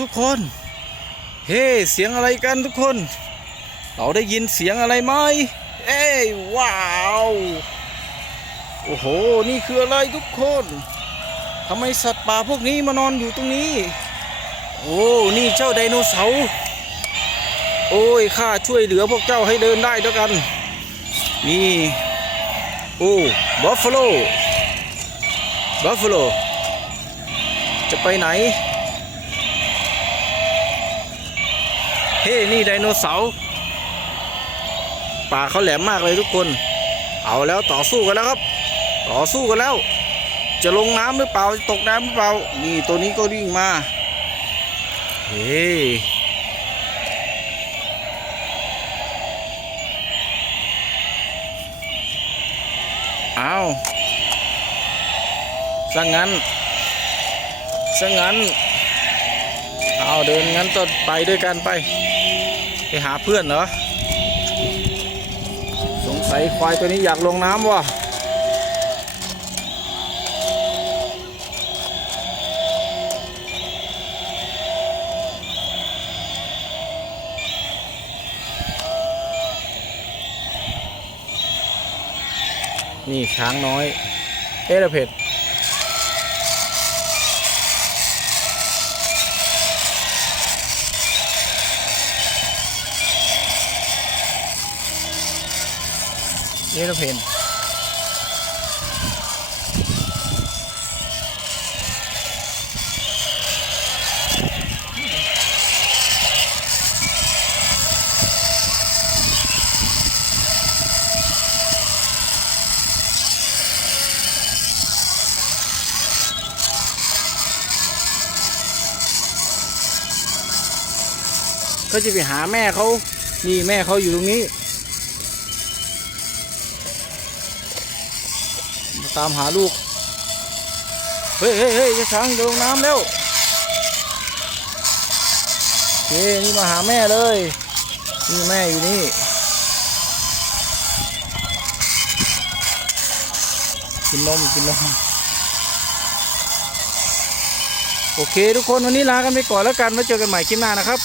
ทุกคน เฮ้ เสียงอะไรกันทุกคน เราได้ยินเสียงอะไรไหม เอ้ยว้าว โอ้โห นี่คืออะไรทุกคนทำไมสัตว์ป่าพวกนี้มานอนอยู่ตรงนี้ โอ้ นี่เจ้าไดโนเสาร์ โอ้ย ข้าช่วยเหลือพวกเจ้าให้เดินได้ด้วยกัน นี่ โอ้บัฟฟาโลบัฟฟาโลจะไปไหน เฮ้นี่ไดโนเสาร์ป่าเขาแหลมมากเลยทุกคน เอาแล้วต่อสู้กันแล้วครับ ต่อสู้กันแล้ว จะลงน้ำหรือเปล่าจะตกน้ำหรือเปล่านี่ตัวนี้ก็วิ่งมาเฮ้เอาสังงั้นสังงั้น เอาเดินงั้นต้นไปด้วยกันไป ไปหาเพื่อนเหรอ สงสัยควายตัวนี้อยากลงน้ำว่ะนี่ช้างน้อย เอราเพ็ด เอราเพนเขาจะไปหาแม่เขานี่แม่เขาอยู่ตรงนี้ ตามหาลูก เฮ้ยเฮ้ยเฮ้ยจ้าช้างจะลงน้ำแล้วเคนี่มาหาแม่เลย นี่แม่อยู่นี่ กินนมกินนมโอเคทุกคนวันนี้ลากันไปก่อนแล้วกันไว้เจอกันใหม่คลิปหน้านะครับ